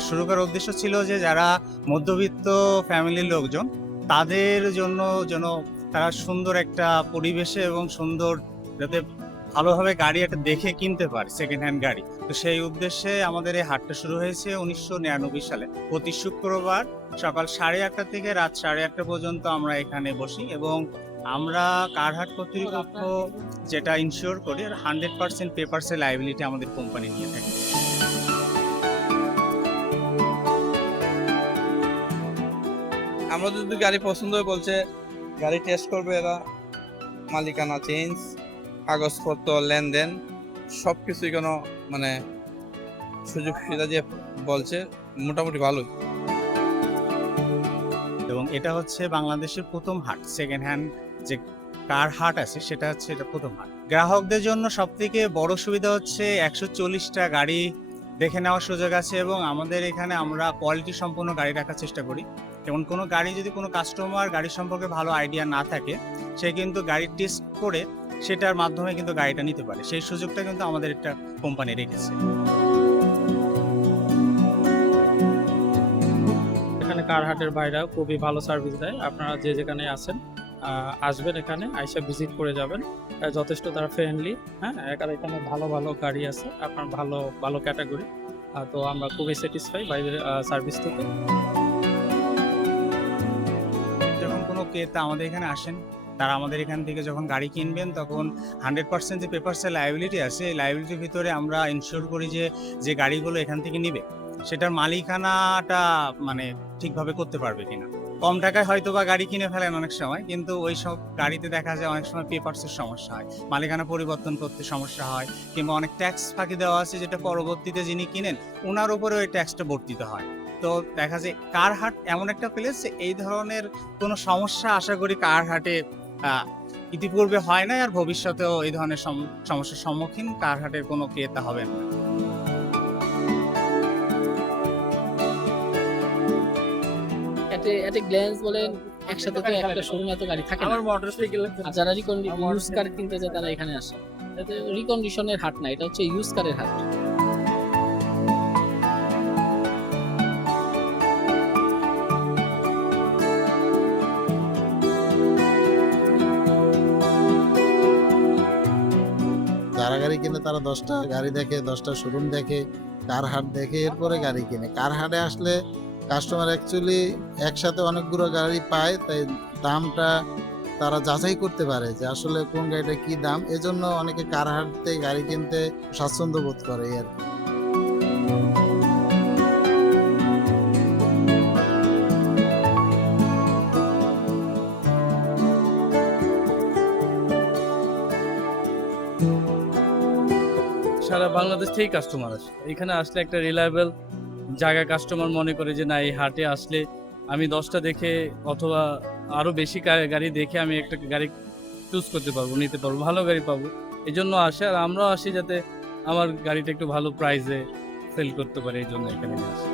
এটা শুরু করার উদ্দেশ্য ছিল যে যারা মধ্যবিত্ত ফ্যামিলির লোকজন তাদের জন্য যেন তারা সুন্দর একটা পরিবেশে এবং সুন্দর যাতে ভালোভাবে গাড়ি একটা দেখে কিনতে পারে সেকেন্ড হ্যান্ড গাড়ি। তো সেই উদ্দেশ্যে আমাদের এই হাটটা শুরু হয়েছে 1999 সালে। প্রতি শুক্রবার সকাল 8:30 থেকে রাত 8:30 পর্যন্ত আমরা এখানে বসি এবং আমরা কারহাট কর্তৃপক্ষ যেটা ইনশিওর করি 100% পেপারসের লায়াবিলিটি আমাদের কোম্পানি নিয়ে থাকে। আমরা যদি গাড়ি পছন্দ হয় বলছে গাড়ি টেস্ট করবে এরা, মালিকানা চেঞ্জ, কাগজপত্র, লেনদেন সবকিছুই কোনো মানে সুযোগ সুবিধা দিয়ে বলছে মোটামুটি ভালোই। এবং এটা হচ্ছে বাংলাদেশের প্রথম হাট, সেকেন্ড হ্যান্ড যে কার হাট আছে সেটা হচ্ছে এটা প্রথম হাট। গ্রাহকদের জন্য সব থেকে বড় সুবিধা হচ্ছে 140টা গাড়ি দেখে নেওয়ার সুযোগ আছে এবং আমাদের এখানে আমরা কোয়ালিটি সম্পন্ন গাড়ি রাখার চেষ্টা করি। যেমন কোনো গাড়ি যদি কোনো কাস্টমার গাড়ি সম্পর্কে ভালো আইডিয়া না থাকে সে কিন্তু গাড়ি টেস্ট করে সেটার মাধ্যমে কিন্তু গাড়িটা নিতে পারে, সেই সুযোগটা কিন্তু আমাদের একটা কোম্পানি রেখেছে। এখানে কারহাটের ভাইরা খুবই ভালো সার্ভিস দেয়। আপনারা যে যেখানে আছেন আসবেন, এখানে আইসা ভিজিট করে যাবেন। যথেষ্ট তারা ফ্রেন্ডলি। হ্যাঁ, এখানে ভালো ভালো গাড়ি আছে, আপনার ভালো ভালো ক্যাটাগরি। তো আমরা খুবই স্যাটিসফাই ভাইদের সার্ভিস থেকে। যখন কোনো ক্রেতা আমাদের এখানে আসেন তারা আমাদের এখান থেকে যখন গাড়ি কিনবেন তখন 100% যে পেপারসের লায়াবিলিটি আছে এই লায়াবিলিটির ভিতরে আমরা ইনশিওর করি যে গাড়িগুলো এখান থেকে নিবে সেটার মালিকানাটা মানে ঠিকভাবে করতে পারবে কিনা। কম টাকায় হয়তো বা গাড়ি কিনে ফেলেন অনেক সময়, কিন্তু ওই সব গাড়িতে দেখা যায় অনেক সময় পেপারসের সমস্যা হয়, মালিকানা পরিবর্তন করতে সমস্যা হয়, কিংবা অনেক ট্যাক্স ফাঁকি দেওয়া আছে যেটা পরবর্তীতে যিনি কিনেন ওনার উপরে ওই ট্যাক্সটা বর্তিত হয়। তো দেখা যায় কারহাট এমন একটা প্লেস এই ধরনের কোনো সমস্যা আশা করি কারহাটে ইতিপূর্বে হয় না, আর ভবিষ্যতেও এই ধরনের সমস্যার সম্মুখীন কারহাটের কোনো ক্রেতা হবেন না। এতে গ্ল্যান্স বলেন একসাথে তো একটা শোরুম এত গাড়ি থাকে না। আমার মোটরসাইকেল আর যারা ইউজ কার কিনতে যায় তারা এখানে আসে। এতে রিকন্ডিশনের হাট না, এটা হচ্ছে ইউজ কারের হাট। যারা গাড়ি কিনে তারা 10টা গাড়ি দেখে, 10টা শোরুম দেখে, কার হাট দেখে, এরপরে গাড়ি কিনে। কার হাটে আসলে কাস্টমার অ্যাকচুয়ালি একসাথে অনেকগুলো গাড়ি পায়, তাই দামটা তারা যাচাই করতে পারে যে আসলে কোন গাড়িটা কি দাম। এজন্য অনেকে কার হাটতে গাড়ি কিনতে স্বাচ্ছন্দ্য বোধ করে আর কি। সারা বাংলাদেশ থেকেই কাস্টমার আসে। এখানে আসলে একটা রিলায়েবল জায়গা কাস্টমার মনে করে যে না, এই হাটে আসলে আমি 10টা দেখে অথবা আরও বেশি গাড়ি দেখে আমি একটা গাড়ি চুজ করতে পারবো, নিতে পারবো, ভালো গাড়ি পাবো। এই জন্য আসে, আর আমরাও আসি যাতে আমার গাড়িটা একটু ভালো প্রাইসে সেল করতে পারি, এই জন্য এখানে আসি।